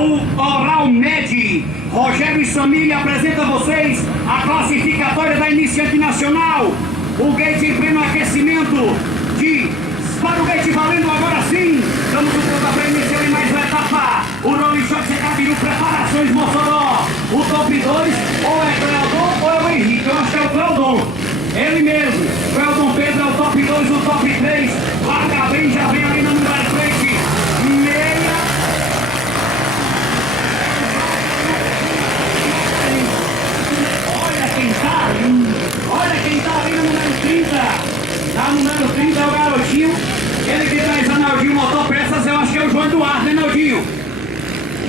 Itaú Oral Med. Rogério e Samir apresenta a vocês a classificatória da iniciante nacional. O gate em pleno aquecimento para o gate valendo agora sim. Estamos no ponto para iniciar em mais uma etapa. O Rolling Shot Cabiru Preparações Mossoró. O top 2 ou é Cleodon ou é o Henrique. Eu acho que é o Cleodon. Ele mesmo. Cleodon Pedro é o top 2, o top 3. Larga bem, já vem ali na número 3. Meia. Olha quem tá ali no número 30. Na número 30 é o garotinho. Ele que traz Naldinho Motopeças, eu acho que é o João Eduardo, né, Naldinho?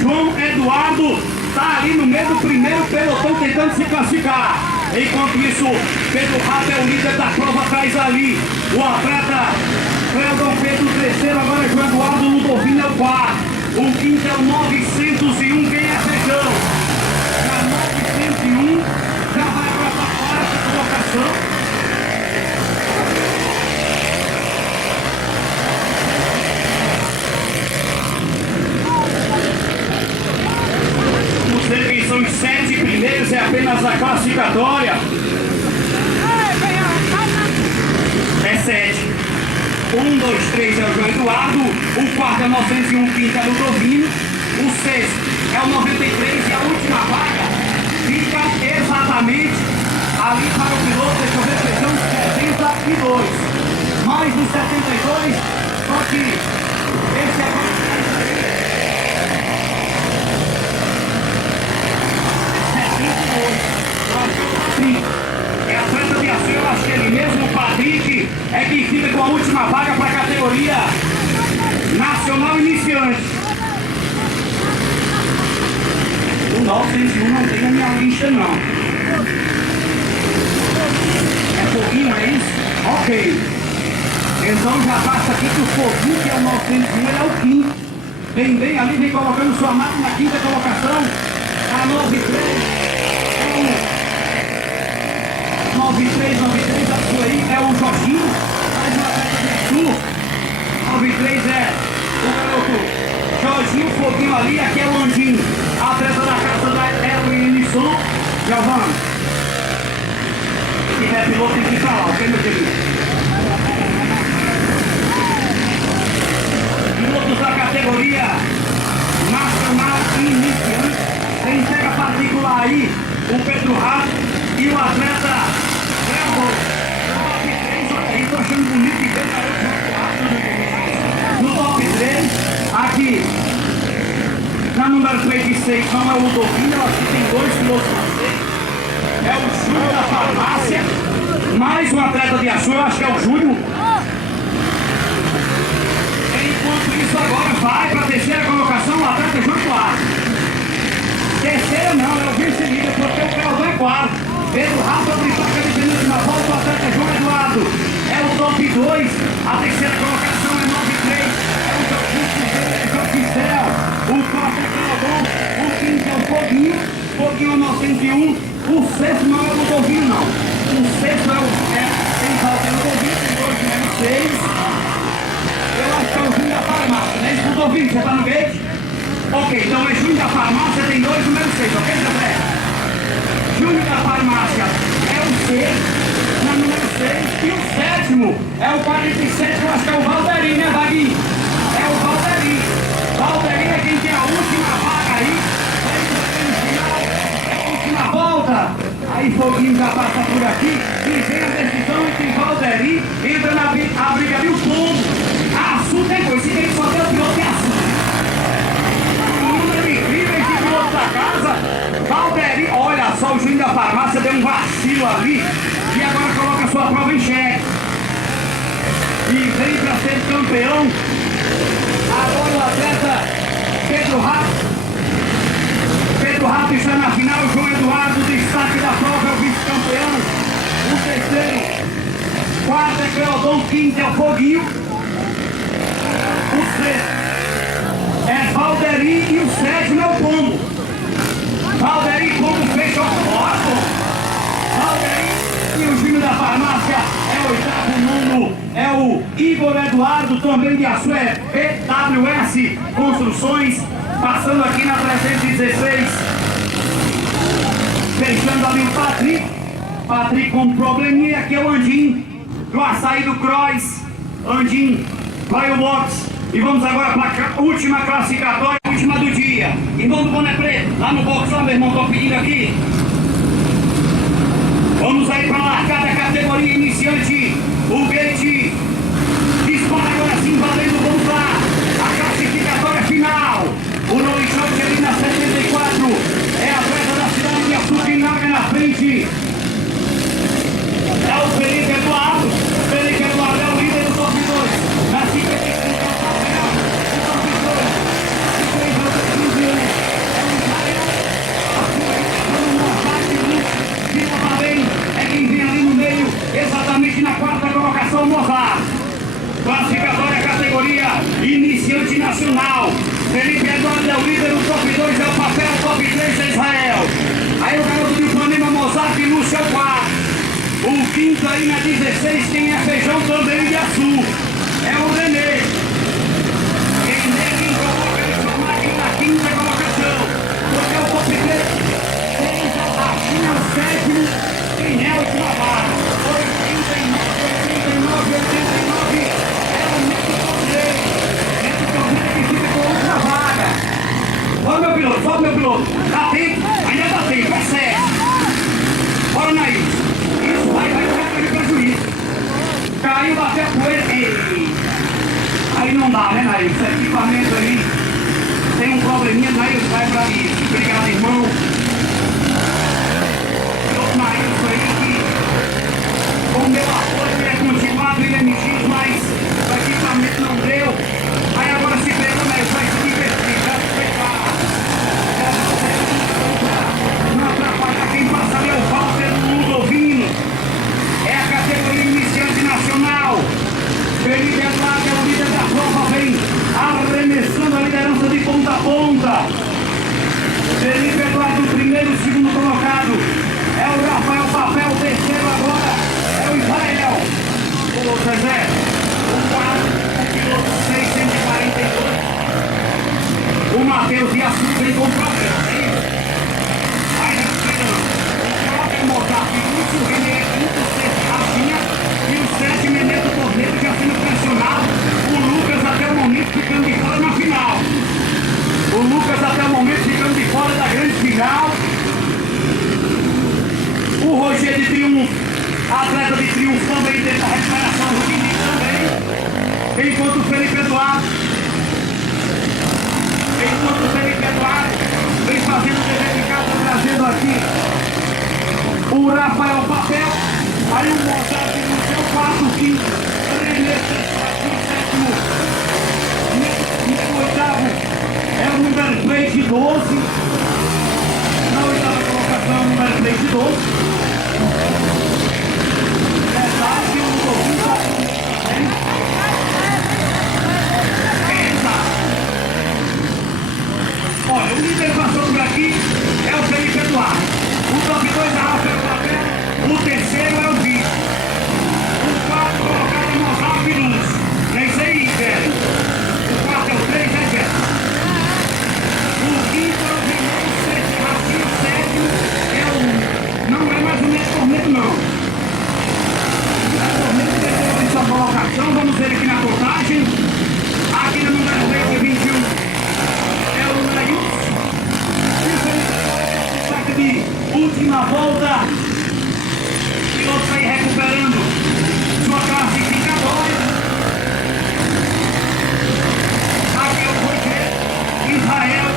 João Eduardo tá ali no meio do primeiro pelotão tentando se classificar. Enquanto isso, Pedro Rato é o líder da prova, atrás ali o atleta Cleodon Pedro, o terceiro, agora é João Eduardo, Ludovino é o quarto. O quinto é o 901, quem é Feijão? Já 901, já vai para a quarta colocação. São os 7 primeiros, é apenas a classificatória. É 7. 1, 2, 3 é o João Eduardo. O quarto é o 901, o quinto é o Ludovino. O sexto é o 93 e a última vaga fica exatamente ali para o piloto. Deixa eu ver, sejam 72. Mais os 72, só que esse é é atleta de ação, eu acho que ele mesmo, o Patrick, é quem fica com a última vaga para a categoria nacional iniciante. O 901 não tem na minha lista, não. É Foguinho, é isso? Ok. Então já passa aqui que o Foguinho, que é o 901, ele é o quinto. Bem ali, vem colocando sua marca na quinta colocação. A 93. 93, a sua aí é o Jorginho, mais uma atleta de Sul. 93 é o garoto Jorginho, Foguinho ali, aqui é o Landinho, atleta da casa da Elwin Som. Giovanni, se tiver piloto tem que ir pra lá, ok, meu querido? Pilotos da categoria nacional iniciante, tem entrega particular aí, o Pedro Rato e o atleta estou achando bonito e bem no top 3, aqui na número 3 de 6 não é o Ludovino, eu acho que tem 2 pilotos na 6, é o Júlio da farmácia, mais um atleta de ação, eu acho que é o Júlio. Enquanto isso agora vai para a terceira colocação o atleta João Eduardo. Terceira não, é o vice-líder, porque o Cleodon é quarto. Pedro Rato abre placa de penúltima volta, o atleta João Eduardo é o top 2, a terceira colocação é 9-3, é o João o quarto é Cleodon, o quinto é o Foguinho, Foguinho 901, o sexto não é o Ludovino não, o sexto tem falta no Ludovino, tem 2 menos 6, eu acho que é o Júnior da farmácia, né? Esse Ludovino, você tá no gate? Ok, então é Júnior da farmácia, tem 2 número 6, ok, José? Júnior da farmácia é o 6, na número 6, e o sétimo é o 47, eu acho que é o Valderinho, né, Vaguinho? É o Valderinho. Valderinho é quem tem a última vaga aí, é a última volta. Aí Foguinho já passa por aqui, e vem a decisão entre Valderinho, entra na briga ali o Pombo. A Sul tem coisa, se tem que fazer o piloto é a Sul. Um número incrível de piloto da casa. Valderinho, olha só, o Júnior da farmácia deu um vacilo ali e agora coloca sua prova em xeque. E vem para ser campeão. Agora o atleta Pedro Rato. Pedro Rato está na final, o João Eduardo, destaque da prova, é o vice-campeão. O terceiro, quarto é Cleodon, quinto é o Foguinho. O sexto é Valderinho e o sétimo é o Pombo. Valderinho como fechou o voto. Valderinho e o Júnior da farmácia é o oitavo, nono é o Igor Eduardo, também de Açu, é BWS Construções. Passando aqui na 316. Fechando ali o Patrick. Patrick com um probleminha. Aqui é o Andim. Do açaí do Cross. Andim vai o box. E vamos agora para a última classificatória, última do dia. Irmão do Boné Preto, lá no box, ó, meu irmão, tô pedindo aqui. Vamos aí para a largada, categoria iniciante. O gate dispara agora sim, valendo, vamos lá. A classificatória final. O Novichok ali na 74. É a atleta da cidade de Açupinaga na frente. É o Felipe Eduardo. Felipe Eduardo é o líder do top 2. Na 55. Exatamente na quarta colocação, Mozart. Classificatória, categoria iniciante nacional. Felipe Eduardo é o líder, o top 2 é o papel, o top 3 é Israel. Aí o garoto do Flamengo, Mozart e Lúcio é o 4. O quinto aí na 16, quem é feijão também de Açu. É o Renê. Quem coloca ele sua máquina na quinta colocação. Porque é o top 3 tem Rafinha, o sétimo, tem Nelson na vaga. 89, é o Neto Correia. Neto Correia que fica com outra vaga. Sobe meu piloto. Dá tempo? Ainda dá tempo, é certo. Bora, Nair. Isso, vai cair prejuízo. Caiu, bateu a poeira. Ei. Aí não dá, né, Nair? Esse equipamento aí tem um probleminha, Nair vai pra isso. Obrigado, irmão. Nair, isso aí que com o meu apoio ele é continuado, ele é mexido, mas o equipamento não deu. Aí agora se pegou, né? Vai se divertir, vai respeitar. Não atrapalhar quem passa ali é o Walter Ludovino. É a categoria iniciante nacional. Felipe Eduardo é o líder da prova, vem arremessando a liderança de ponta a ponta. Felipe Eduardo, o primeiro e segundo colocado. É o Rafael Papel, o terceiro agora é o Israel. O Zezé, o quarto, o piloto 642. O Matheus e a Sul vem com problema, é isso? Aí na esquerda não. O próprio Mozart, o René é quinto, o sexto, Rafinha e o sétimo Neto Corneiro já sendo pressionado. O Lucas até o momento ficando de fora na final. O Lucas até o momento ficando de fora da grande final. O Roger de Triunfo, atleta de Triunfo também tenta a recuperação do time também. Enquanto o Felipe Eduardo vem fazendo o dever de casa, trazendo aqui o Rafael Papel. Aí o Mozart no seu 4, 5, René, 7, no oitavo é o número 3 de 12. Na oitava colocação, o número 3 de 12. Verdade, o Ludovino olha, o líder passou por aqui é o Felipe Eduardo. O top 2 é Rafael Papel. O terceiro é o Vitor. O quarto colocado é Mozart e Lúcio. É isso aí, velho. O quarto é o 3, é velho. O quinto é o René, o sexto, Rafinha, o sétimo é o... Não é mais o Neto Corneto, não. O Neto Corneto terceiro em sua colocação. Vamos ver aqui na contagem. Aqui no número 3, 21. É o Nails. Destaque de última volta. O piloto sai recuperando sua classificatória. Aqui é o Roger, Israel,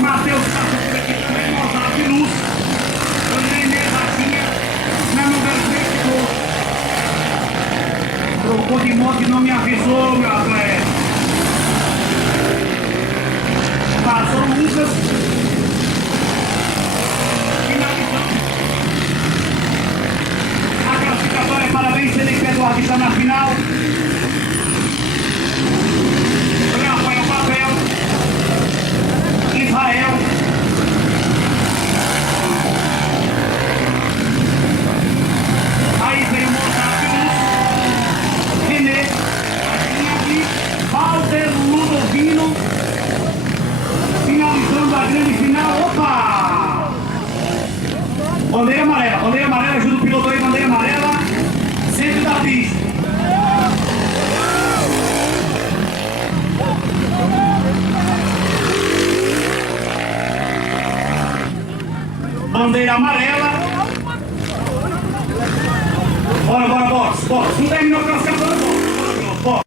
Matheus passou por aqui também, Mozart e Lúcio, René, Rafinha, na número 32. Trocou de moto e não me avisou, meu atleta. Passou o Lucas. Finalizando. amarela. Bora, box. Não terminou a classificação, não.